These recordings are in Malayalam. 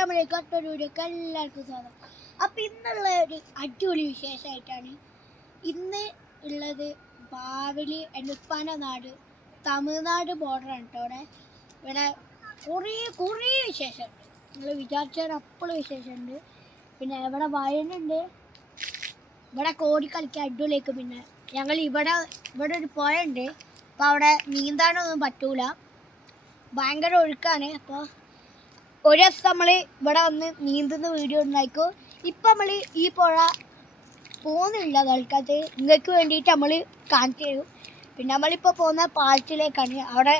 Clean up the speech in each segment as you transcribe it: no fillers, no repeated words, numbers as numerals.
അസ്സലാമലൈക്കും എല്ലാവർക്കും സ്വാഗതം. അപ്പം ഇന്നുള്ള ഒരു അടിപൊളി വിശേഷമായിട്ടാണ് ഇന്ന് ഉള്ളത്. ബാവലി എൻ്റെ ഉപ്പാൻ്റെ നാട് തമിഴ്നാട് ബോർഡറാണ് കേട്ടോ. ഇവിടെ കുറേ വിശേഷമുണ്ട്. നിങ്ങൾ വിചാരിച്ചാൽ അപ്പോഴും വിശേഷമുണ്ട്. പിന്നെ ഇവിടെ വയലുണ്ട്, ഇവിടെ കോടി കളിക്കാൻ അടിപൊളിയൊക്കെ. പിന്നെ ഞങ്ങൾ ഇവിടെ ഒരു പുഴ ഉണ്ട്. അപ്പോൾ അവിടെ നീന്താനൊന്നും പറ്റൂല, ഭയങ്കര ഒഴുക്കാണ്. അപ്പോൾ ഒരു ദിവസം നമ്മൾ ഇവിടെ വന്ന് നീന്തുന്ന വീഡിയോ ഉണ്ടായിക്കോ. ഇപ്പം നമ്മൾ ഈ പുഴ പോകുന്നില്ല തൽക്കാലത്ത്, നിങ്ങൾക്ക് വേണ്ടിയിട്ട് നമ്മൾ കാണിച്ചു തരും. പിന്നെ നമ്മളിപ്പോൾ പോകുന്ന പാലത്തിലേക്കാണ്. അവിടെ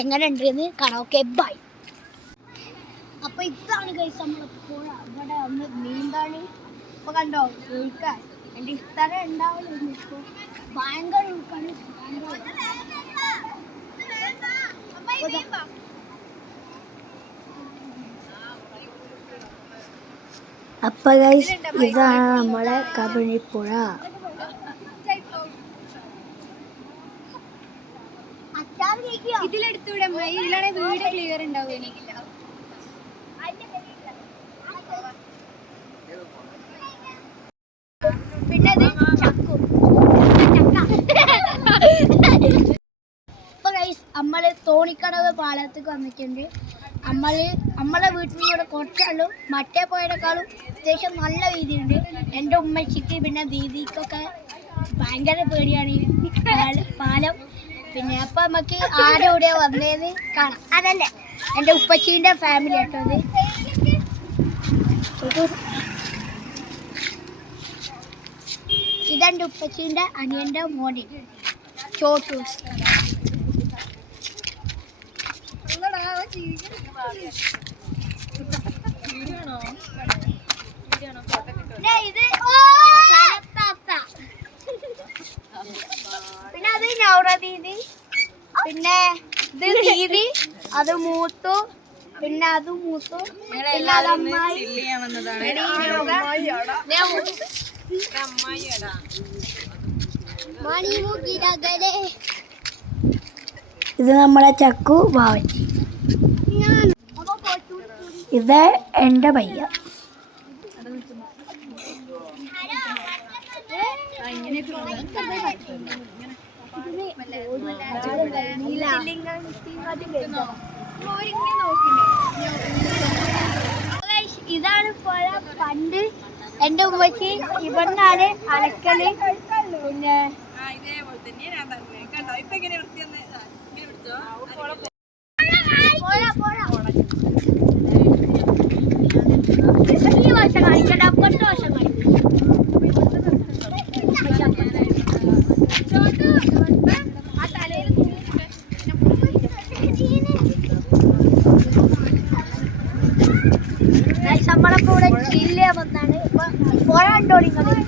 എങ്ങനെ ഉണ്ടെന്ന് കാണാം. Okay, bye. അപ്പോൾ ഇതാണ് ഗൈസ് നമ്മളെ പുഴ. ഇവിടെ വന്ന് നീന്താണ്. ഇപ്പോൾ കണ്ടോ ഒഴുക്കാൻ. എൻ്റെ ഇത്ര ഉണ്ടാവില്ല, ഇപ്പോൾ ഭയങ്കര ഒഴുക്കാണ്. അപ്പൊ ഗൈസ് ഇതാണ് നമ്മളെ കബനിപ്പുഴ. ഇതിലെടുത്തൂടെ ഇതിലാണെ വീട് ക്ലിയർ ഉണ്ടാവും. പിന്നെ ഇപ്പൊ ഗൈസ് നമ്മള് തോണിക്കടവ് പാലത്തേക്ക് വന്നിട്ടുണ്ട്. നമ്മളെ വീട്ടിൽ നിന്ന് ഇവിടെ കുറച്ചുള്ളൂ, മറ്റേ പോയതിനേക്കാളും അത്യാവശ്യം നല്ല വീതിയുണ്ട്. എൻ്റെ ഉമ്മച്ചിക്ക് പിന്നെ ദീദിക്കൊക്കെ ഭയങ്കര പേടിയാണ് ഈ പാലം. പിന്നെ അപ്പം നമുക്ക് ആരോടെയാ വന്നതെന്ന് കാണാം. അതല്ലേ എൻ്റെ ഉപ്പച്ചീൻ്റെ ഫാമിലി കേട്ടോ. അത് ഇതെൻ്റെ ഉപ്പച്ചീൻ്റെ അനിയൻ്റെ മോനെ ചോട്ടൂസ്. പിന്നെ അത് നൗറ ദീദി, പിന്നെ ഇത് ദീദി, അത് മൂത്തു, പിന്നെ അത് മൂത്തു, പിന്നെ അത് അമ്മായി. ഇത് നമ്മളെ ചക്കു വാവച്ചി. ഇത് എൻ്റെ പയ്യ. ഇതാണ് പുഴ. പണ്ട് എൻ്റെ ഉമ്മച്ചി ഇവിടുന്നാണ് അലക്കല്. പിന്നെ ഈ വർഷം കാണിക്കട്ടെ, അപ്പുറത്തെ വർഷം കാണിക്കും. നമ്മളെ കൂടെ ചില്ല വന്നാണ്. ഇപ്പൊ പുഴ കണ്ടോളിക്കുന്നത്.